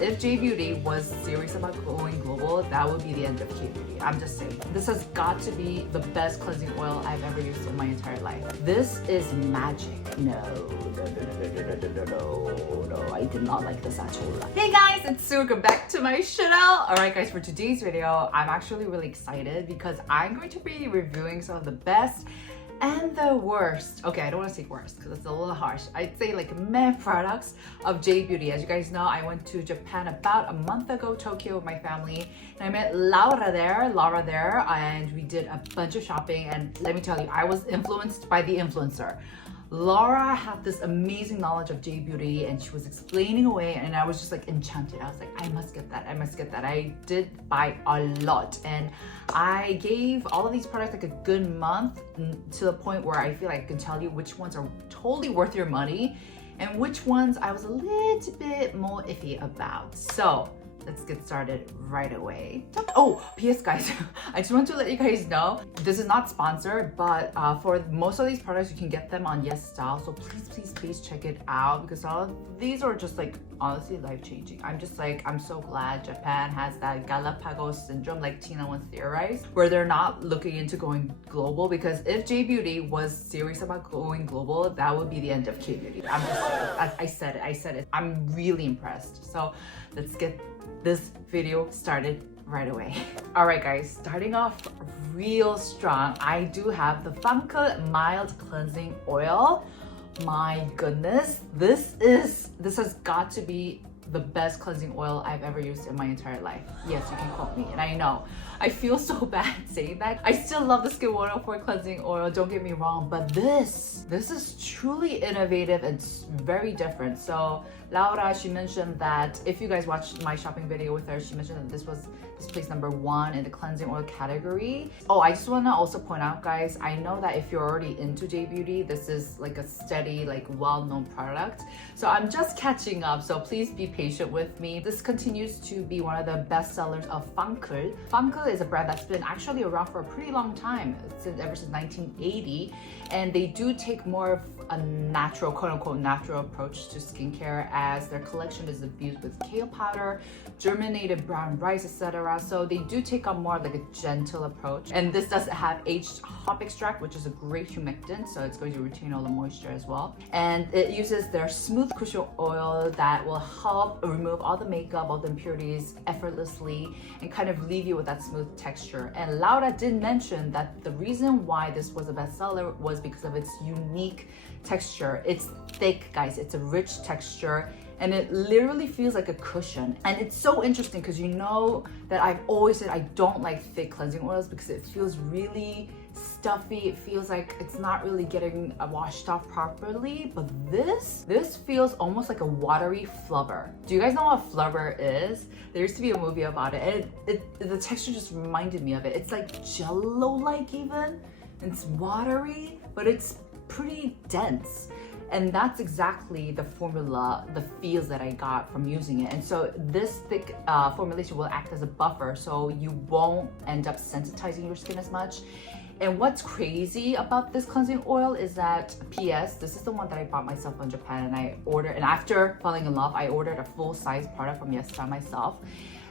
If J Beauty was serious about going global, that would be the end of J Beauty. I'm just saying. This has got to be the best cleansing oil I've ever used in my entire life. This is magic. No, I did not like this at all. Hey guys, it's Sue. Welcome back to my channel. Alright guys, for today's video, I'm actually really excited because I'm going to be reviewing some of the best and the worst. Okay, I don't want to say worst because it's a little harsh. I'd say like meh products of J Beauty. As you guys know, I went to Japan about a month ago, Tokyo, with my family, and I met Laura there, and we did a bunch of shopping. And let me tell you, I was influenced by the influencer. Laura had this amazing knowledge of J Beauty and she was explaining away, and I was just like enchanted. I was like, I must get that, I must get that. I did buy a lot and I gave all of these products like a good month, to the point where I feel like I can tell you which ones are totally worth your money and which ones I was a little bit more iffy about. So let's get started right away. Oh, P.S. guys, I just want to let you guys know, this is not sponsored, but for most of these products, you can get them on Yes Style. So please check it out because all of these are just like honestly life-changing. I'm just like, I'm so glad Japan has that Galapagos syndrome, like Tina once theorized, where they're not looking into going global, because if J Beauty was serious about going global, that would be the end of J Beauty. I'm just saying, I said it. I'm really impressed. So let's get this video started right away. All right guys, starting off real strong, I do have the Fancl mild cleansing oil. My goodness, this has got to be the best cleansing oil I've ever used in my entire life. Yes, you can quote me, and I know I feel so bad saying that. I still love the Skin 104 cleansing oil, don't get me wrong, but this is truly innovative and very different. So Laura, she mentioned that if you guys watched my shopping video with her, she mentioned that this was place number 1 in the cleansing oil category. Oh, I just want to also point out guys, I know that if you're already into J Beauty, this is like a steady, like well-known product. So I'm just catching up, so please be patient with me. This continues to be one of the best sellers of Fancl. Fancl is a brand that's been actually around for a pretty long time, ever since 1980, and they do take more of a natural, quote-unquote natural approach to skincare, as their collection is infused with kale powder, germinated brown rice, etc. So they do take on more of like a gentle approach. And this does have aged hop extract, which is a great humectant, so it's going to retain all the moisture as well. And it uses their smooth cushion oil that will help remove all the makeup, all the impurities effortlessly, and kind of leave you with that smooth texture. And Laura did mention that the reason why this was a bestseller was because of its unique texture. It's thick, guys, it's a rich texture, and it literally feels like a cushion. And it's so interesting because you know that I've always said I don't like thick cleansing oils because it feels really stuffy. It feels like it's not really getting washed off properly. But this feels almost like a watery flubber. Do you guys know what flubber is? There used to be a movie about it, and the texture just reminded me of it. It's like jello-like even. It's watery, but it's pretty dense. And that's exactly the formula, the feels that I got from using it. And so this thick formulation will act as a buffer, so you won't end up sensitizing your skin as much. And what's crazy about this cleansing oil is that, P.S., this is the one that I bought myself in Japan, and I ordered, and after falling in love, I ordered a full-size product from Yes Style myself.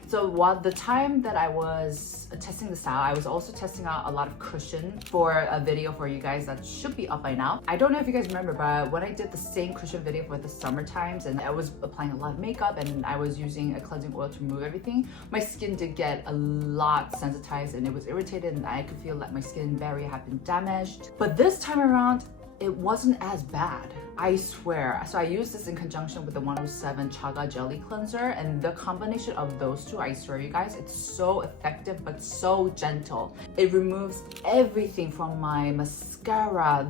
So while the time that I was testing this out, I was also testing out a lot of cushion for a video for you guys that should be up by now. I don't know if you guys remember, but when I did the same cushion video for the summer times, and I was applying a lot of makeup and I was using a cleansing oil to remove everything, my skin did get a lot sensitized and it was irritated, and I could feel that my skin barrier had been damaged. But this time around, it wasn't as bad, I swear. So I used this in conjunction with the 107 Chaga Jelly Cleanser, and the combination of those two, I swear you guys, it's so effective but so gentle. It removes everything from my mascara.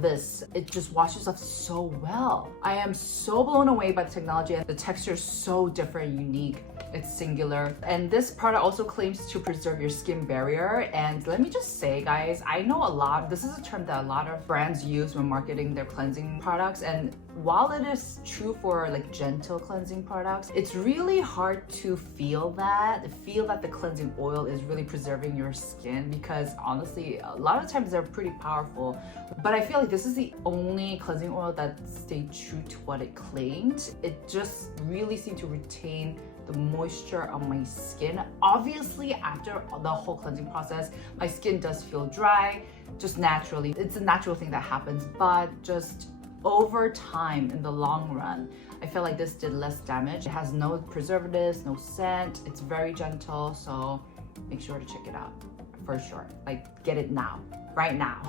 It just washes off so well. I am so blown away by the technology, and the texture is so different and unique. It's singular. And this product also claims to preserve your skin barrier. And let me just say guys, I know this is a term that a lot of brands use when marketing their cleansing products, and while it is true for like gentle cleansing products, it's really hard to feel that the cleansing oil is really preserving your skin, because honestly a lot of times they're pretty powerful. But I feel like this is the only cleansing oil that stayed true to what it claimed. It just really seemed to retain the moisture on my skin. Obviously, after the whole cleansing process, my skin does feel dry, just naturally. It's a natural thing that happens, but just over time, in the long run, I feel like this did less damage. It has no preservatives, no scent. It's very gentle, so make sure to check it out for sure. Like, get it now, right now.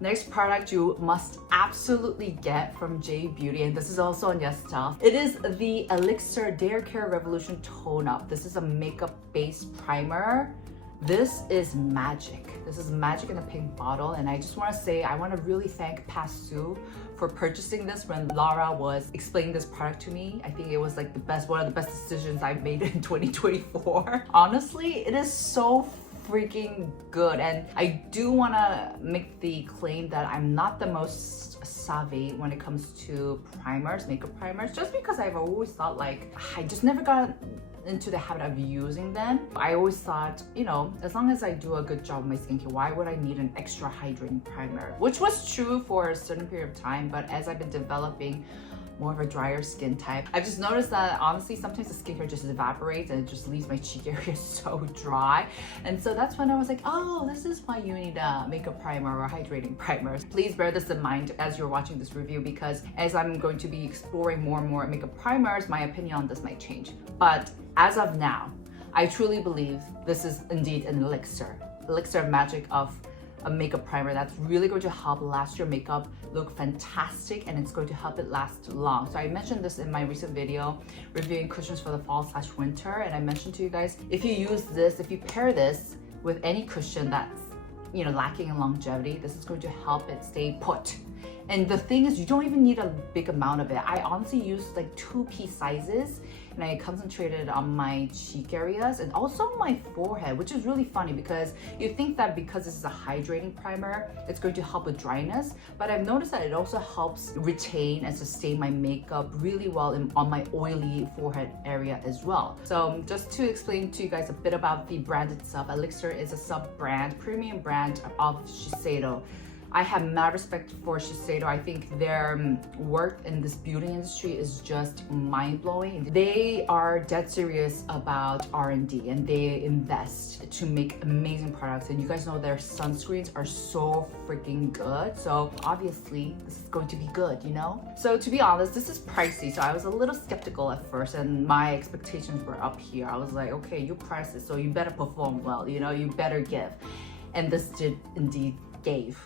Next product you must absolutely get from J Beauty, and this is also on Yes Stuff. It is the Elixir Dare Care Revolution Tone Up. This is a makeup-based primer. This is magic. This is magic in a pink bottle, and I just want to say I want to really thank Pasu for purchasing this when Laura was explaining this product to me. I think it was like one of the best decisions I've made in 2024. Honestly, it is so freaking good, and I do want to make the claim that I'm not the most savvy when it comes to primers, makeup primers, just because I've always thought like I just never got into the habit of using them. I always thought, you know, as long as I do a good job with my skincare, why would I need an extra hydrating primer? Which was true for a certain period of time, but as I've been developing more of a drier skin type, I've just noticed that honestly sometimes the skincare just evaporates and it just leaves my cheek area so dry. And so that's when I was like, oh, this is why you need a makeup primer or a hydrating primer. Please bear this in mind as you're watching this review, because as I'm going to be exploring more and more makeup primers, my opinion on this might change. But as of now, I truly believe this is indeed an elixir of magic of a makeup primer that's really going to help last your makeup look fantastic, and it's going to help it last long. So I mentioned this in my recent video reviewing cushions for the fall/winter, and I mentioned to you guys, if you use this, if you pair this with any cushion that's, you know, lacking in longevity, this is going to help it stay put. And the thing is, you don't even need a big amount of it. I honestly used like 2-piece sizes, and I concentrated on my cheek areas and also my forehead, which is really funny because you think that because this is a hydrating primer, it's going to help with dryness, but I've noticed that it also helps retain and sustain my makeup really well on my oily forehead area as well. So just to explain to you guys a bit about the brand itself, Elixir is a sub-brand, premium brand of Shiseido. I have mad respect for Shiseido. I think their work in this beauty industry is just mind-blowing. They are dead serious about R&D, and they invest to make amazing products. And you guys know their sunscreens are so freaking good. So obviously this is going to be good, you know? So to be honest, this is pricey. So I was a little skeptical at first, and my expectations were up here. I was like, okay, you priced it, so you better perform well, you know, you better give. And this did indeed gave.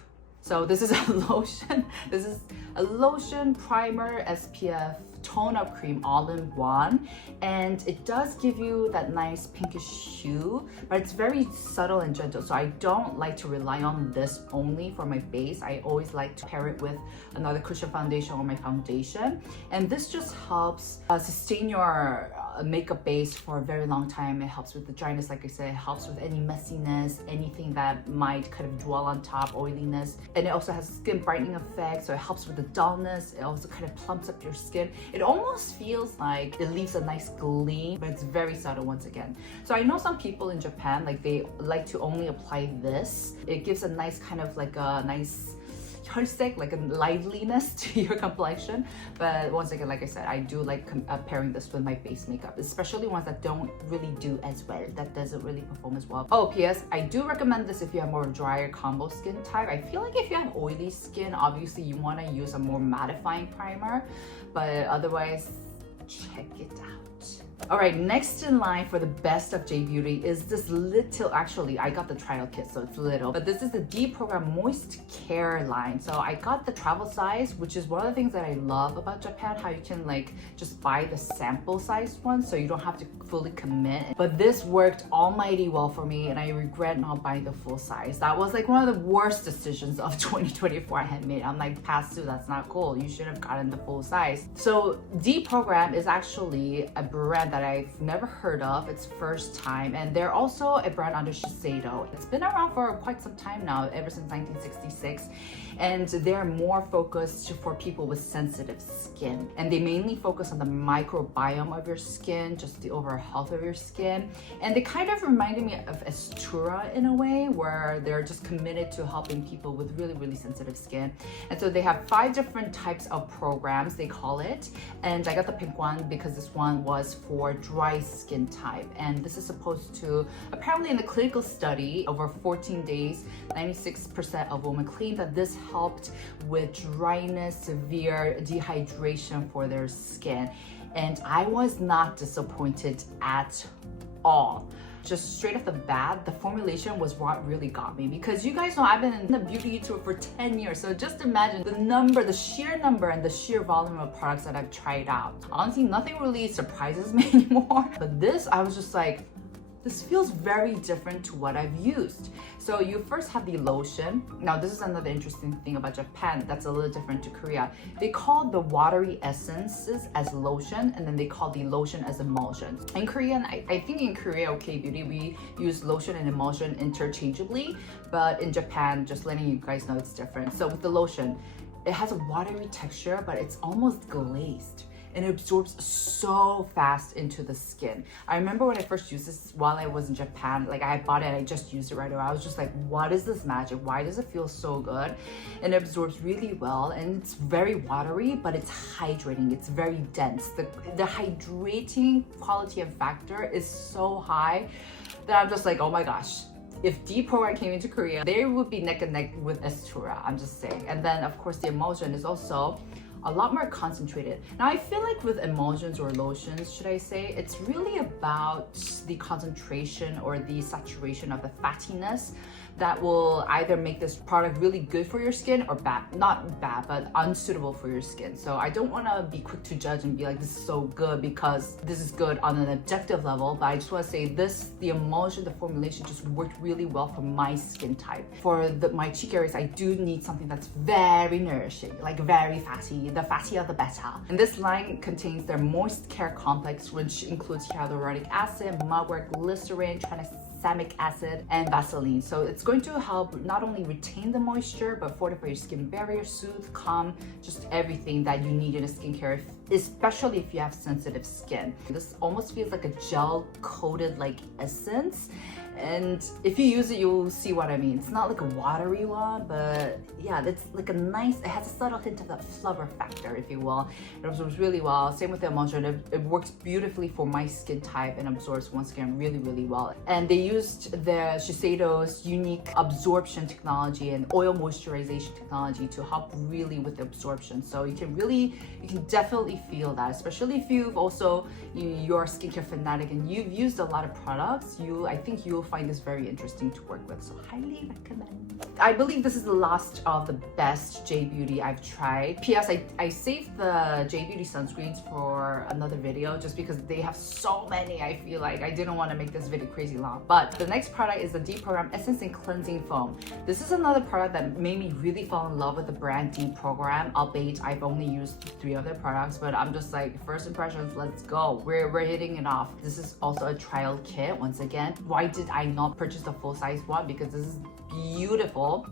So this is a lotion. This is a lotion, primer, SPF, tone-up cream all in one, and it does give you that nice pinkish hue, but it's very subtle and gentle. So I don't like to rely on this only for my base. I always like to pair it with another cushion foundation or my foundation, and this just helps sustain your makeup base for a very long time. It helps with the dryness, like I said. It helps with any messiness, anything that might kind of dwell on top, oiliness, and it also has a skin brightening effect, so it helps with the dullness. It also kind of plumps up your skin. It almost feels like it leaves a nice gleam, but it's very subtle once again. So I know some people in Japan, like they like to only apply this. It gives a nice kind of like a nice 혈색, like a liveliness to your complexion. But once again, like I said, I do like pairing this with my base makeup, especially ones that don't really do as well, that doesn't really perform as well. Oh, P.S. I do recommend this if you have more drier combo skin type. I feel like if you have oily skin, obviously you want to use a more mattifying primer, but otherwise, check it out. All right, next in line for the best of J Beauty is this little, actually I got the trial kit, so it's little, but this is the D-Program Moist Care line. So I got the travel size, which is one of the things that I love about Japan, how you can like just buy the sample size one so you don't have to fully commit. But this worked almighty well for me, and I regret not buying the full size. That was like one of the worst decisions of 2024 I had made. I'm like, Pasu, that's not cool. You should have gotten the full size. So D-Program is actually a brand that I've never heard of. It's first time, and they're also a brand under Shiseido. It's been around for quite some time now, ever since 1966, and they're more focused for people with sensitive skin, and they mainly focus on the microbiome of your skin, just the overall health of your skin. And they kind of reminded me of Estura in a way, where they're just committed to helping people with really sensitive skin. And so they have 5 different types of programs, they call it, and I got the pink one because this one was for for dry skin type. And this is supposed to, apparently in the clinical study over 14 days, 96% of women claimed that this helped with dryness, severe dehydration for their skin. And I was not disappointed at all. Just straight off the bat, the formulation was what really got me, because you guys know I've been in the beauty YouTuber for 10 years. So just imagine the sheer number and the sheer volume of products that I've tried out. Honestly, nothing really surprises me anymore. But this, I was just like, this feels very different to what I've used. So you first have the lotion. Now this is another interesting thing about Japan that's a little different to Korea. They call the watery essences as lotion, and then they call the lotion as emulsion. In Korean, I think in Korea, okay beauty, we use lotion and emulsion interchangeably, but in Japan, just letting you guys know it's different. So with the lotion, it has a watery texture, but it's almost glazed. And it absorbs so fast into the skin. I remember when I first used this while I was in Japan, like I bought it and I just used it right away. I was just like, what is this magic? Why does it feel so good? And it absorbs really well, and it's very watery, but it's hydrating. It's very dense. The hydrating quality and factor is so high that I'm just like, oh my gosh. If D program came into Korea, they would be neck and neck with Estura, I'm just saying. And then of course the emulsion is also a lot more concentrated. Now I feel like with emulsions or lotions, should I say, it's really about the concentration or the saturation of the fattiness that will either make this product really good for your skin or bad, not bad, but unsuitable for your skin. So I don't want to be quick to judge and be like, this is so good because this is good on an objective level, but I just want to say the emulsion, the formulation just worked really well for my skin type. For my cheek areas, I do need something that's very nourishing, like very fatty, the fattier the better. And this line contains their Moist Care Complex, which includes hyaluronic acid, mugwort, glycerin, tranexamic acid, and Vaseline. So it's going to help not only retain the moisture, but fortify your skin barrier, soothe, calm, just everything that you need in a skincare, especially if you have sensitive skin. This almost feels like a gel coated like essence. And if you use it, you'll see what I mean. It's not like a watery one, but yeah, it's like a nice, it has a subtle hint of that flubber factor, if you will. It absorbs really well. Same with the emulsion. It works beautifully for my skin type and absorbs once again really, really well. And they used the Shiseido's unique absorption technology and oil moisturization technology to help really with the absorption. So you can definitely feel that, especially if you're a skincare fanatic and you've used a lot of products. I think you'll find this very interesting to work with, so highly recommend. I believe this is the last of the best J Beauty I've tried. P.S. I saved the J Beauty sunscreens for another video just because they have so many. I feel like I didn't want to make this video crazy long. But the next product is the D Program Essence and Cleansing Foam. This is another product that made me really fall in love with the brand D Program, albeit I've only used 3 of their products, but I'm just like, first impressions, let's go. We're hitting it off. This is also a trial kit once again. Why did I not purchase the full-size one? Because this is beautiful.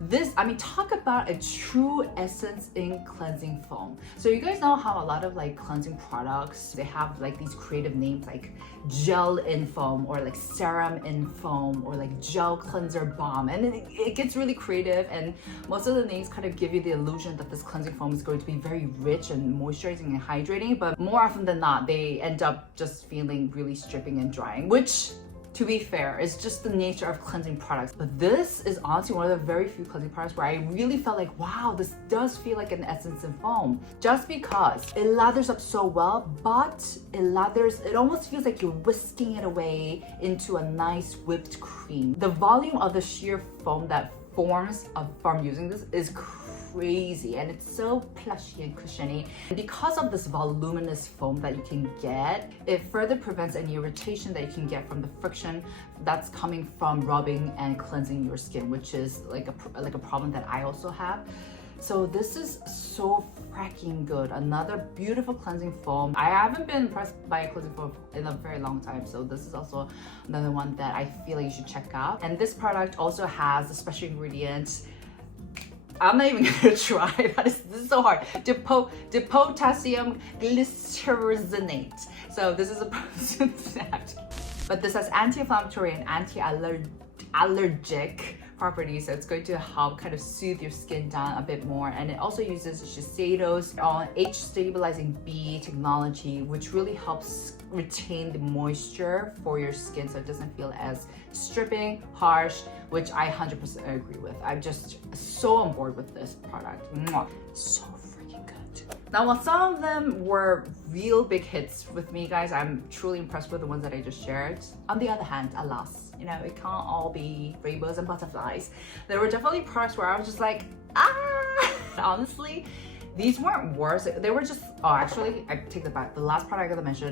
Talk about a true essence in cleansing foam. So you guys know how a lot of like cleansing products, they have like these creative names like gel in foam or like serum in foam or like gel cleanser balm, and it gets really creative, and most of the names kind of give you the illusion that this cleansing foam is going to be very rich and moisturizing and hydrating, but more often than not they end up just feeling really stripping and drying, which, to be fair, it's just the nature of cleansing products. But this is honestly one of the very few cleansing products where I really felt like, wow, this does feel like an essence in foam. Just because it lathers up so well, but it almost feels like you're whisking it away into a nice whipped cream. The volume of the sheer foam that forms from using this is crazy, and it's so plushy and cushiony. And because of this voluminous foam that you can get, it further prevents any irritation that you can get from the friction that's coming from rubbing and cleansing your skin, which is like a problem that I also have. So this is so freaking good. Another beautiful cleansing foam. I haven't been impressed by a cleansing foam in a very long time, so this is also another one that I feel like you should check out. And this product also has a special ingredient. I'm not even gonna try. This is so hard. Potassium glycerinate. So this is a potent snack. But this has anti-inflammatory and anti-allergic properties, so it's going to help kind of soothe your skin down a bit more. And it also uses Shiseido's H stabilizing B technology, which really helps retain the moisture for your skin so it doesn't feel as stripping, harsh, which I 100% agree with. I'm just so on board with this product. Mwah. So freaking good. Now, while some of them were real big hits with me, guys, I'm truly impressed with the ones that I just shared. On the other hand, alas, you know, it can't all be rainbows and butterflies. There were definitely products where I was just like, ah! Honestly, these weren't worse. They were just, oh, actually, I take that back. The last product I'm gonna mention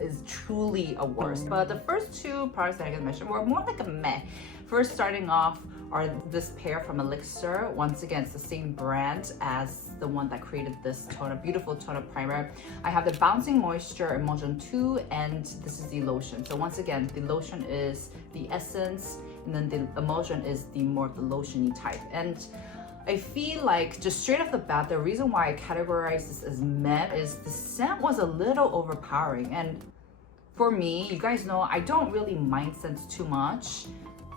is truly a worse. But the first two products that I'm gonna mention were more like a meh. First, starting off, are this pair from Elixir. Once again, it's the same brand as the one that created this toner, beautiful toner primer. I have the Bouncing Moisture Emulsion 2, and this is the lotion. So once again, the lotion is the essence, and then the emulsion is the more of the lotion-y type. And I feel like, just straight off the bat, the reason why I categorize this as meh is the scent was a little overpowering. And for me, you guys know, I don't really mind scents too much.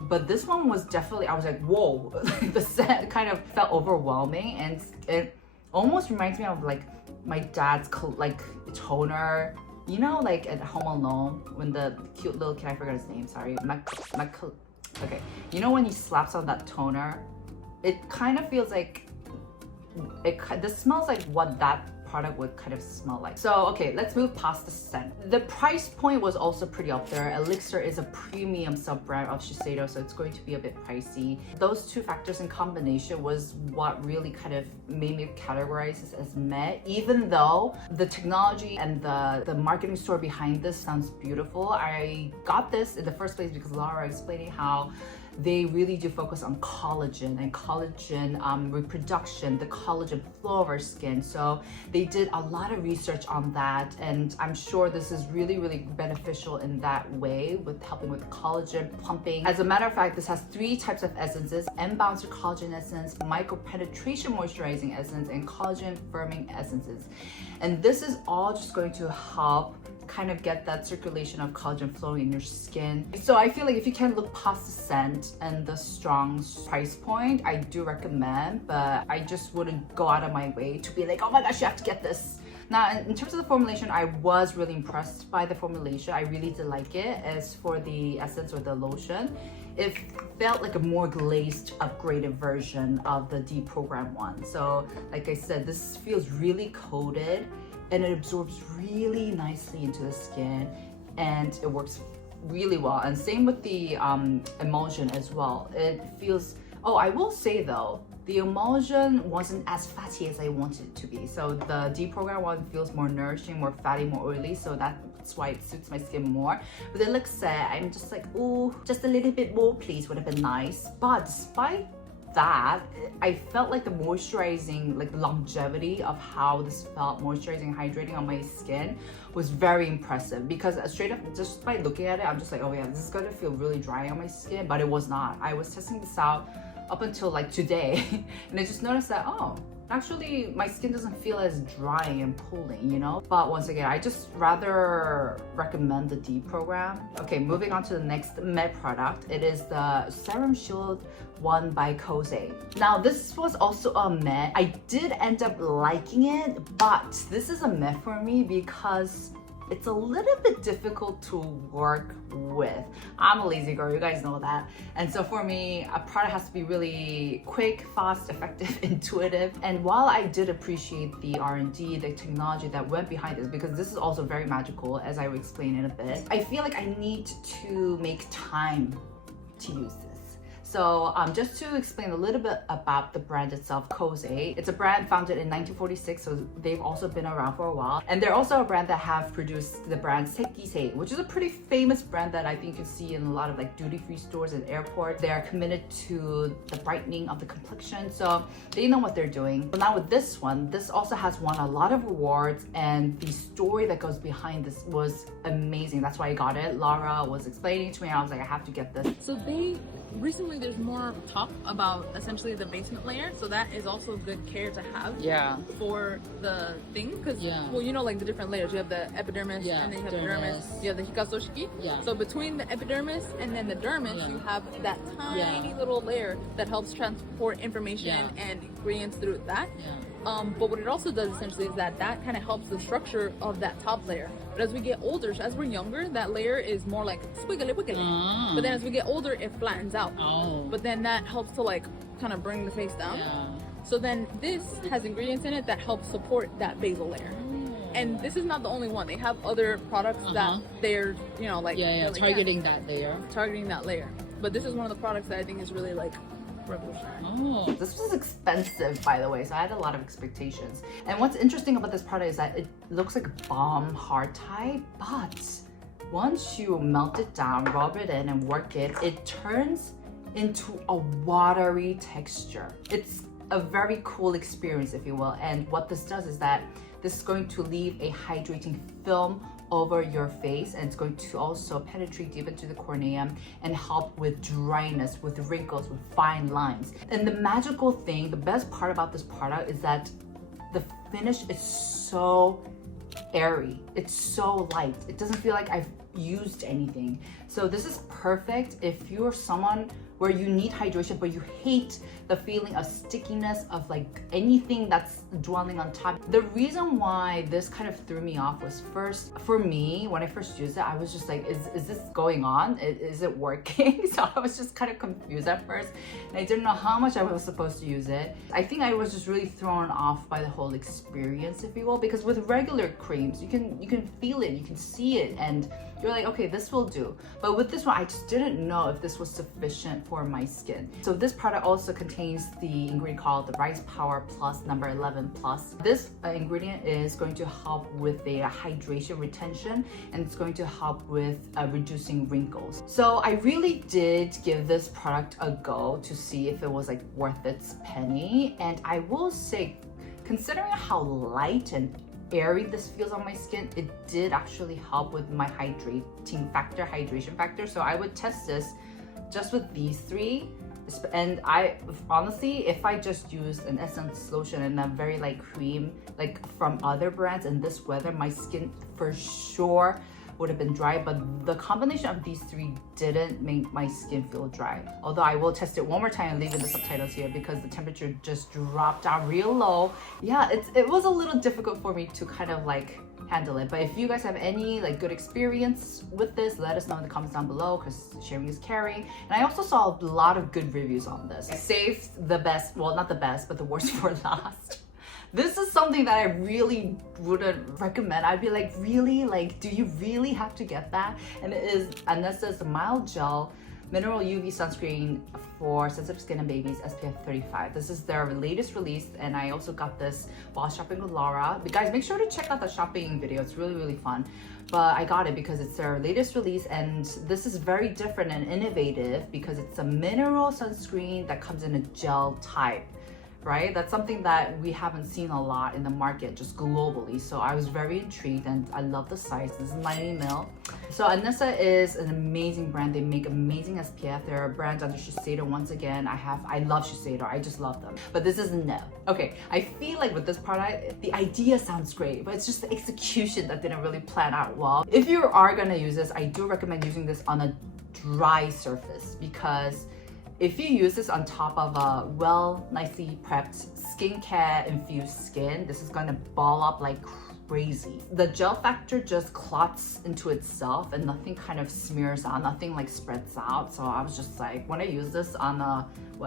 But this one was definitely, I was like, whoa, the scent kind of felt overwhelming, and it almost reminds me of like my dad's like toner, you know, like at Home Alone when the cute little kid, I forgot his name, sorry, okay, you know when he slaps on that toner, it kind of feels like, this smells like what that product would kind of smell like. So okay, let's move past the scent. The price point was also pretty up there. Elixir is a premium sub-brand of Shiseido, so it's going to be a bit pricey. Those two factors in combination was what really kind of made me categorize this as meh, even though the technology and the marketing story behind this sounds beautiful. I got this in the first place because Laura explaining how they really do focus on collagen and collagen reproduction, the collagen flow of our skin. So they did a lot of research on that, and I'm sure this is really, really beneficial in that way with helping with collagen pumping. As a matter of fact, this has 3 types of essences: M-Bouncer Collagen Essence, Micro Penetration Moisturizing Essence, and Collagen Firming Essences. And this is all just going to help kind of get that circulation of collagen flowing in your skin. So I feel like if you can look past the scent and the strong price point, I do recommend, but I just wouldn't go out of my way to be like, oh my gosh, you have to get this. Now, in terms of the formulation, I was really impressed by the formulation. I really did like it. As for the essence or the lotion, it felt like a more glazed, upgraded version of the deprogrammed one. So like I said, this feels really coated, and it absorbs really nicely into the skin, and it works really well. And same with the emulsion as well. It feels, oh, I will say though, the emulsion wasn't as fatty as I wanted it to be. So the deprogrammed one feels more nourishing, more fatty, more oily, so that's why it suits my skin more. With Elixir, I'm just like, ooh, just a little bit more please would have been nice. But despite that, I felt like the moisturizing, like the longevity of how this felt moisturizing, hydrating on my skin was very impressive, because straight up just by looking at it, I'm just like, oh yeah, this is gonna feel really dry on my skin, but it was not. I was testing this out up until like today and I just noticed that, oh, actually my skin doesn't feel as dry and pulling, you know? But once again, I just rather recommend the deprogram. Okay, moving on to the next meh product. It is the Serum Shield one by Kose. Now this was also a meh. I did end up liking it, but this is a meh for me because it's a little bit difficult to work with. I'm a lazy girl, you guys know that. And so for me, a product has to be really quick, fast, effective, intuitive. And while I did appreciate the R&D, the technology that went behind this, because this is also very magical, as I will explain in a bit, I feel like I need to make time to use this. So just to explain a little bit about the brand itself, Kose. It's a brand founded in 1946, so they've also been around for a while. And they're also a brand that have produced the brand Sekisei, which is a pretty famous brand that I think you see in a lot of like duty-free stores and airports. They're committed to the brightening of the complexion, so they know what they're doing. But now with this one, this also has won a lot of awards, and the story that goes behind this was amazing. That's why I got it. Laura was explaining to me, and I was like, I have to get this. So they recently there's more talk about essentially the basement layer, so that is also good care to have for the thing, because well, you know, like the different layers, you have the epidermis, and then you have the dermis, you have the hikasoshiki. So between the epidermis and then the dermis, you have that tiny little layer that helps transport information and ingredients through that. But what it also does essentially is that kind of helps the structure of that top layer. But as we get older, so as we're younger, that layer is more like squiggly wiggly. But then as we get older, it flattens out. But then that helps to like kind of bring the face down. So then this has ingredients in it that help support that basal layer. And this is not the only one. They have other products that they're, you know, like targeting that layer. Targeting that layer. But this is one of the products that I think is really like revolutionary. This was expensive, by the way, so I had a lot of expectations. And what's interesting about this product is that it looks like balm hard tie, but once you melt it down, rub it in and work it, it turns into a watery texture. It's a very cool experience, if you will. And what this does is that this is going to leave a hydrating film over your face, and it's going to also penetrate deep into the cornea and help with dryness, with wrinkles, with fine lines. And the magical thing, the best part about this product is that the finish is so airy. It's so light. It doesn't feel like I've used anything. So this is perfect if you're someone where you need hydration but you hate the feeling of stickiness of like anything that's dwelling on top. The reason why this kind of threw me off was, first, for me, when I first used it, I was just like, is this going on? Is it working? So I was just kind of confused at first, and I didn't know how much I was supposed to use it. I think I was just really thrown off by the whole experience, if you will, because with regular creams, you can feel it, you can see it, and you're like, okay, this will do. But with this one, I just didn't know if this was sufficient for my skin. So this product also contains the ingredient called the Rice Power Plus number 11 Plus. This ingredient is going to help with the hydration retention, and it's going to help with reducing wrinkles. So I really did give this product a go to see if it was like worth its penny. And I will say, considering how light and airy this feels on my skin, it did actually help with my hydration factor. So I would test this just with these three. And I honestly, if I just used an essence lotion and a very light cream like from other brands in this weather, my skin for sure would have been dry. But the combination of these three didn't make my skin feel dry. Although I will test it one more time and leave in the subtitles here because the temperature just dropped down real low. Yeah, it was a little difficult for me to kind of like handle it. But if you guys have any like good experience with this, let us know in the comments down below, because sharing is caring. And I also saw a lot of good reviews on this. I saved the best, well, not the best, but the worst for last. This is something that I really wouldn't recommend. I'd be like, really? Like, do you really have to get that? And it is Anessa's Mild Gel Mineral UV Sunscreen for sensitive skin and babies, SPF 35. This is their latest release, and I also got this while shopping with Laura. But guys, make sure to check out the shopping video. It's really, really fun. But I got it because it's their latest release, and this is very different and innovative because it's a mineral sunscreen that comes in a gel type. Right? That's something that we haven't seen a lot in the market, just globally. So I was very intrigued, and I love the size. This is 90 ml. So Anessa is an amazing brand. They make amazing SPF. They're a brand under Shiseido once again. I love Shiseido. I just love them. But this is no. Okay, I feel like with this product, the idea sounds great, but it's just the execution that didn't really plan out well. If you are gonna use this, I do recommend using this on a dry surface, because if you use this on top of a nicely prepped skincare infused skin, this is gonna ball up like crazy. The gel factor just clots into itself and nothing kind of smears out, nothing like spreads out. So I was just like, when I use this on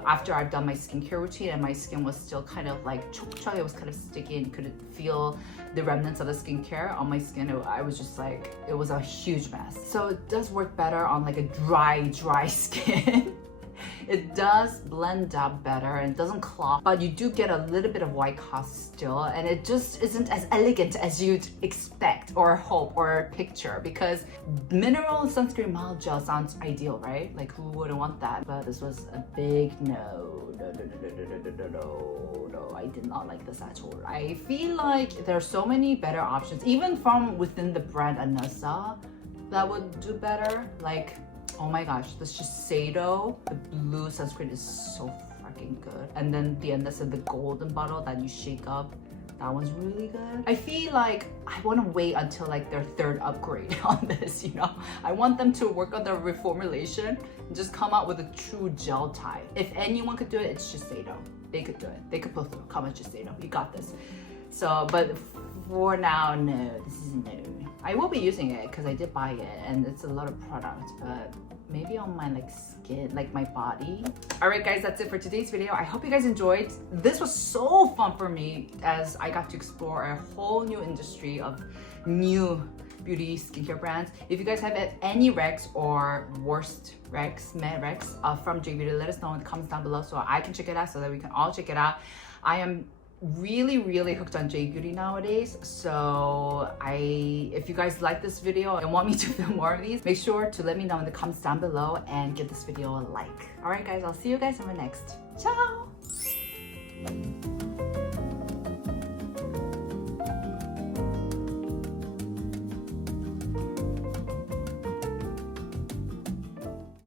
after I've done my skincare routine and my skin was still kind of like chok, it was kind of sticky and couldn't feel the remnants of the skincare on my skin. I was just like, it was a huge mess. So it does work better on like a dry skin. It does blend up better and it doesn't clog, but you do get a little bit of white cast still, and it just isn't as elegant as you'd expect or hope or picture, because mineral sunscreen mild gel sounds ideal, right? Like, who wouldn't want that? But this was a big no. No, I did not like this at all. I feel like there are so many better options, even from within the brand Anessa, that would do better. Like, Oh my gosh, this Shiseido, the blue sunscreen is so fucking good. And then the Anessa, the golden bottle that you shake up, that one's really good. I feel like I want to wait until like their third upgrade on this, you know? I want them to work on their reformulation and just come out with a true gel type. If anyone could do it, it's Shiseido. They could do it. They could pull through. Come on, Shiseido. You got this. So, but for now, no. This is no. I will be using it because I did buy it and it's a lot of product, but maybe on my like skin, like my body. All right guys, that's it for today's video. I hope you guys enjoyed. This was so fun for me as I got to explore a whole new industry of new beauty skincare brands. If you guys have any recs or worst recs, meh recs from J Beauty, let us know in the comments down below so I can check it out, so that we can all check it out. I am really hooked on J Beauty nowadays, so if you guys like this video and want me to film more of these, make sure to let me know in the comments down below and give this video a like. All right guys, I'll see you guys in my next. Ciao.